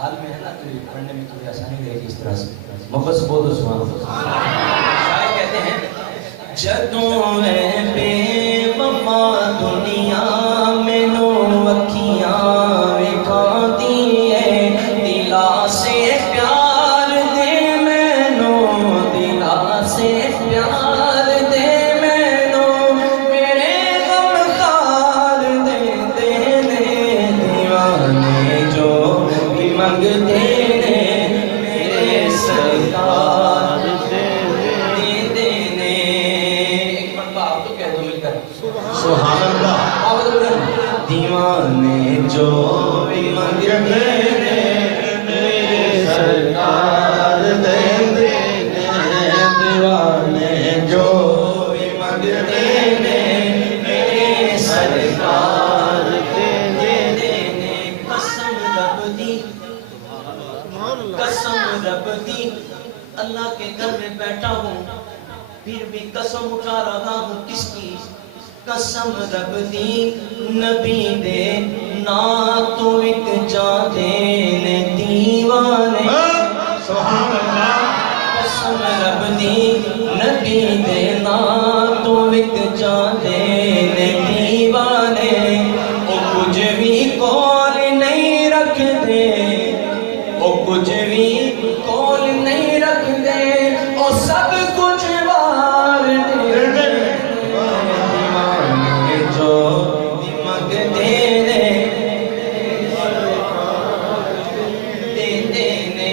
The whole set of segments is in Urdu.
حال میں ہے نا تو پڑھنے میں تھوڑی آسانی رہے گی اس طرح سے محبت سے بہت سبحان اللہ. شاعر کہتے ہیں جدوں اے بے وفا دنیا مینوں اکھیاں وکھاندی اے دلا سے پیار دے مینوں دلا سے پیار دے مینوں میرے غم خار دے دے دیوانے جو منگتے نے میرے سرکار دے دینے. ایک مرتبہ آپ تو کہہ دو مل کر سبحان اللہ. دیوانے جو بھی منگتے نے میرے سرکار دے دینے دیوانے جو بھی منگتے نے میرے سرکار دے دینے. قسم رب دی قسم رب دی اللہ کے گھر میں بیٹھا ہوں پھر بھی قسم اٹھا رہا ہوں کس کی. قسم رب دی نبی دے نا تو ایک جاندے نے دیوانے. سبحان اللہ. قسم رب دی نبی دے نا تو ایک جاندے نے دیوانے. او کچھ بھی کول نہیں رکھ دے او کچھ بھی کول نہیں رکھ دے او سب کچھ وار دے دیوانے جو بھی منگتے نے دے دینے.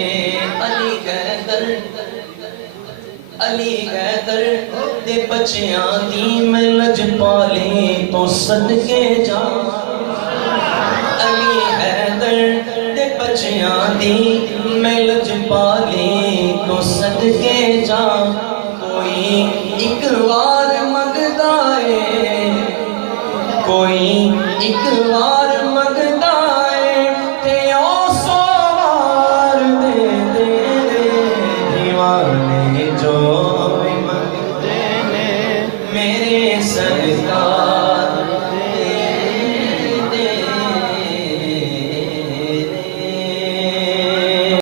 علی حیدر دے بچیاں دی میں لج پالی تو صدقے جا. علی حیدر دے بچیاں دی میں لج پالی تو صدقے جا. کوئی ایک وار منگدا ہے کوئی ایک وار